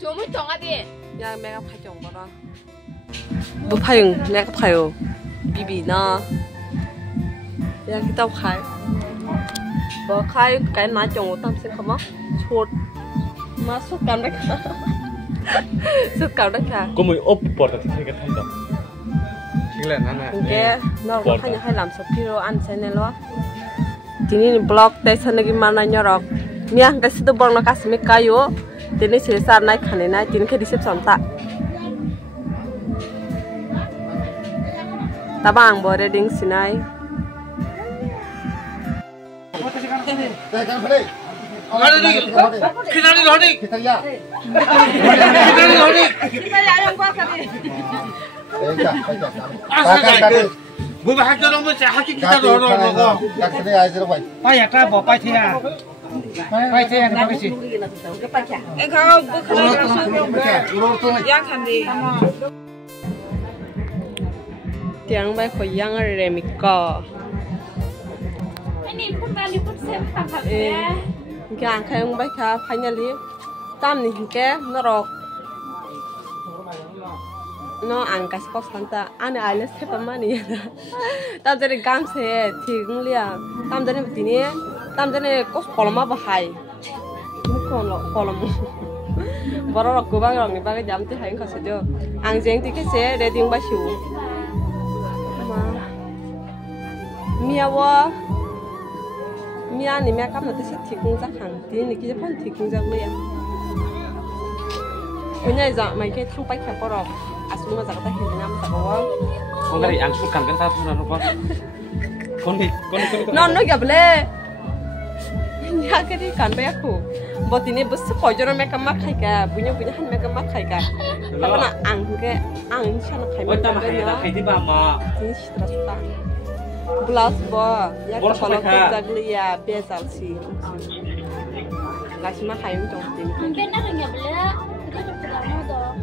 Cuma tong adi. Ya mereka pakai jong bara. Bu payung mereka pakai bibi na. Ya kita pakai. Bo pakai cái má jong tam sen kama. Chốt. Masuk kan mereka. Suka mereka. Có mùi ốp bọt là thích hay cái thay đâu. Chính là nó là. Oke, nó có hay hay làm sập piro ăn sen này lo. Tini blog teh sana gimana nyorok. Mia cái situ bang nak kasih kayu. Tini selesai naik khane naik. Tini ke reception tak. Tabang boleh ding sinai. Kita ni lori. Kita ya. Kita ni lori. Kita yang kuat tadi. Bu bahag dorong bu haki kita dorong logo. Yak sini aja lo boy. Pai ya ta bo pai thia. Pai thia na bisi. Engkau bukan yang kandi. Tiang bay khoi yang remiko. Ini pun kali pun sem tak ya. Gang kayong bay ka finally. Tam ni ke norok. No angkas kok santa ane ailes ke pamani tam dari gam se thing lia tam dari betini tam dari kos koloma bahai kolom baro rok gubang rong ni bagai jam ti haing khasejo angjeng ti ke se reding ba shu miawa mia ni mia kam na ti thikung jak hang ti ni ki pon thikung jak lia punya za mai ke thang pai kha porok asal masa kata hilang tak kawan. Kau dari angsup kan satu nano kau. Kau ni. Non no gak boleh. Ya kiri kan bayar aku. Buat ini bus kojoran mereka makai ka, punya han mereka makai ka. Tapi nak ang sana kai mereka. Oh, tak makai di bawah. Ini terus tak. Belas bo, ya kalau kita glia bezal sih. Kasih makai untuk tim. Mungkin ada yang boleh. Kita coba modo.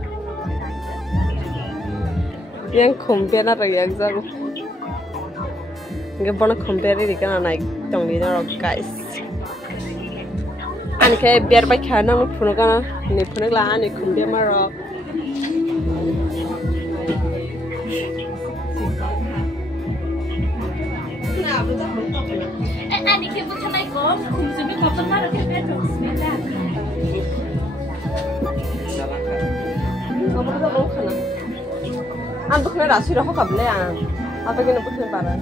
Yang compare na yang jago. Nggak pernah compare di kan naik tong di naro guys. An kayak biar baik karena nu puno kan, ni puno lah an compare maro. Ani kayak bukan naik gom, kumsumi kotor maro kayak betul. Bismillah. Kamu tuh mau kena? An bukan ada sudah kok kabel ya? Apa gini bukan barang?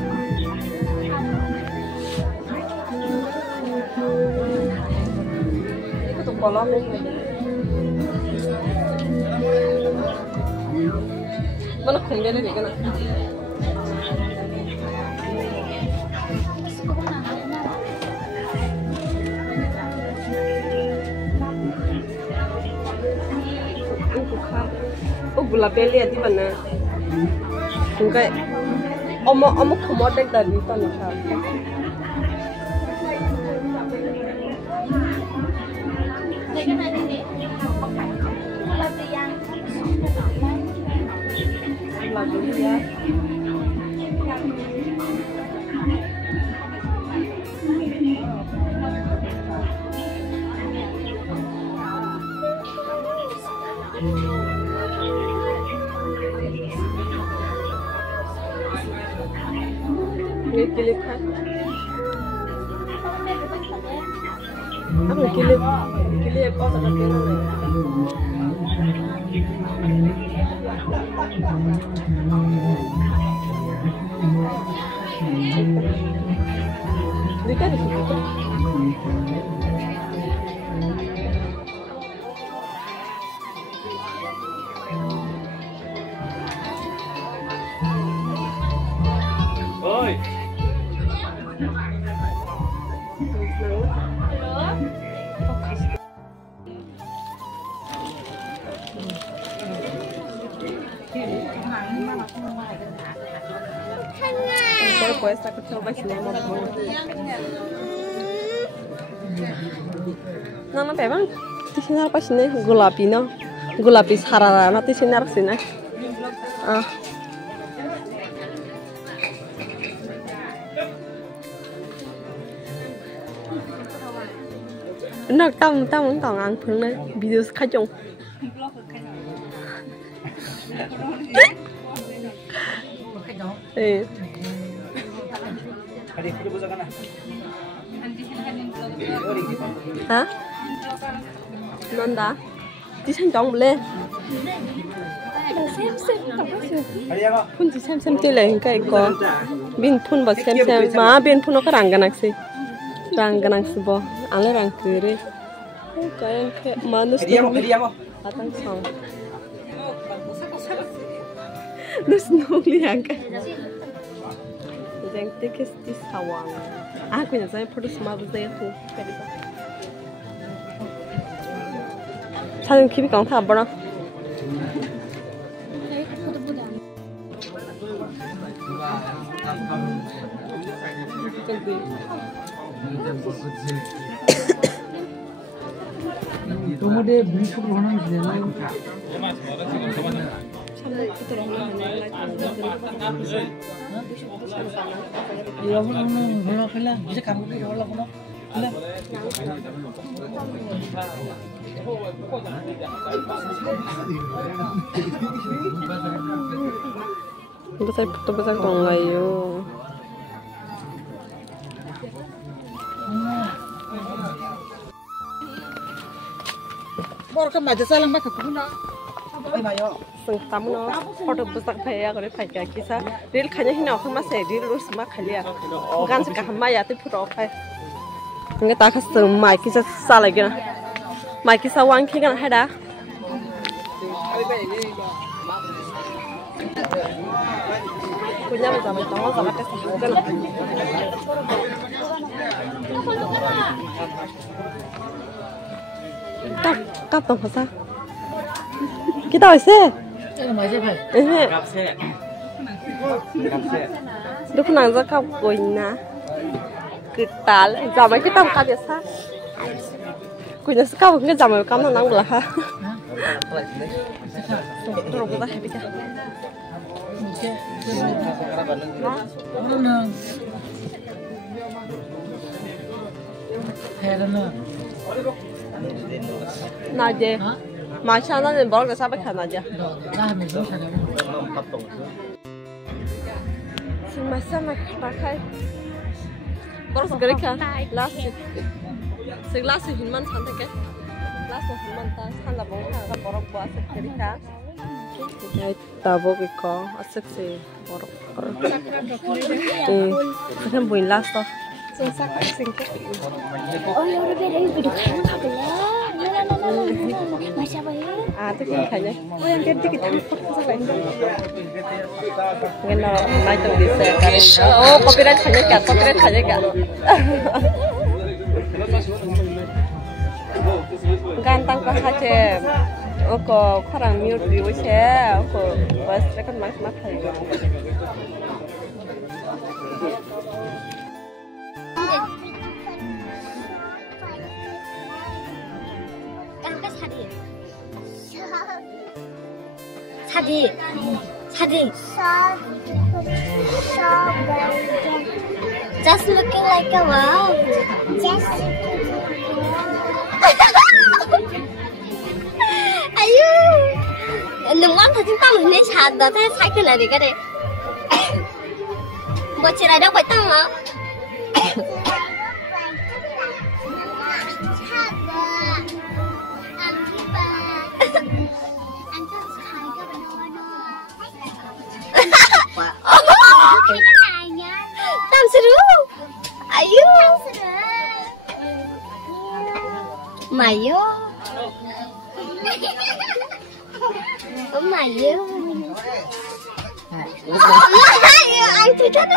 Ini tuh kolom ini. Mana kumbian ini kan? Oh gula beli ya di mana? Enggak, omong komodek dari tanah kan. Dengan ini, latihan. Lagu ya. Kilip kan? Apa kilip? Kilip kau tak pakai mana? Dekat di situ. Oi. Depois tá com o coba sini mau. Nana memang di sini apa sini gulapi sarara nanti sini harus sini. Nak tang ang phun này video khai chồng hả nên đã chỉ xem chọn một lên phun chỉ xem tiêu lệ cái có bin phun bớt xem mà bin phun nó có rang cái năng xí bo anh lấy rang cười đi cái mà nó tăng xong nó snow liang cái yang tikis di sawang aku yang saya produce madu saya tu 사진 기비 강타 안 보나? tomato beli super honan dia Iya, belum film. Bisa kamu di dalam belum? Film. Besar dong ayo. Baru kan aja salah mak kena. Sing tamu no photo besar phaya kore phai ka kisa reel khanya hina khon ma se reel rus ma khalia gan se ka ma ya te photo phai nge ta khas mai kisa sa lagi na mai kisa wang khi gan hada punya ma zaman tong zaman te sa gan cắp tông phasa kita ose lúc nào ra khóc quỳnh na cứ tá lại giờ mấy cái tông cá chết sát quỳnh nó khóc cái giờ mấy cắm nó nắng là ha rồi chúng ta hay bây giờ nào gì mà sao nó liền bỏ cái sao bất khả nào chứ xin mà sao mà khá khai bỏ cái cái last sự last hình man san thế last hình man ta san là bóng hàng cái bỏ qua sự cái khác này ta vô cái có áp gì bỏ thêm buổi last đó sinh sắc sinh cách ôi ôi bây giờ được khám thật rồi mà sao vậy tôi cũng thấy nhé ôi em biết cái thằng sao vậy nghe nó nói tôi đi xe cái ô copyright thấy cả copyright thấy cả gan tăng qua hai chế ô có khoa rằng mute đi với xe ô có voice record max mắt thấy Sadi. Just looking like a wow. Just ayu. Đừng ngắm thật chúng ta mình nên chặt đó thế sai cái này thì cái đấy. Bộ chị này đâu phải tăng hả? Tam seru, ayo. Mayo, mayo. Anh thấy thật.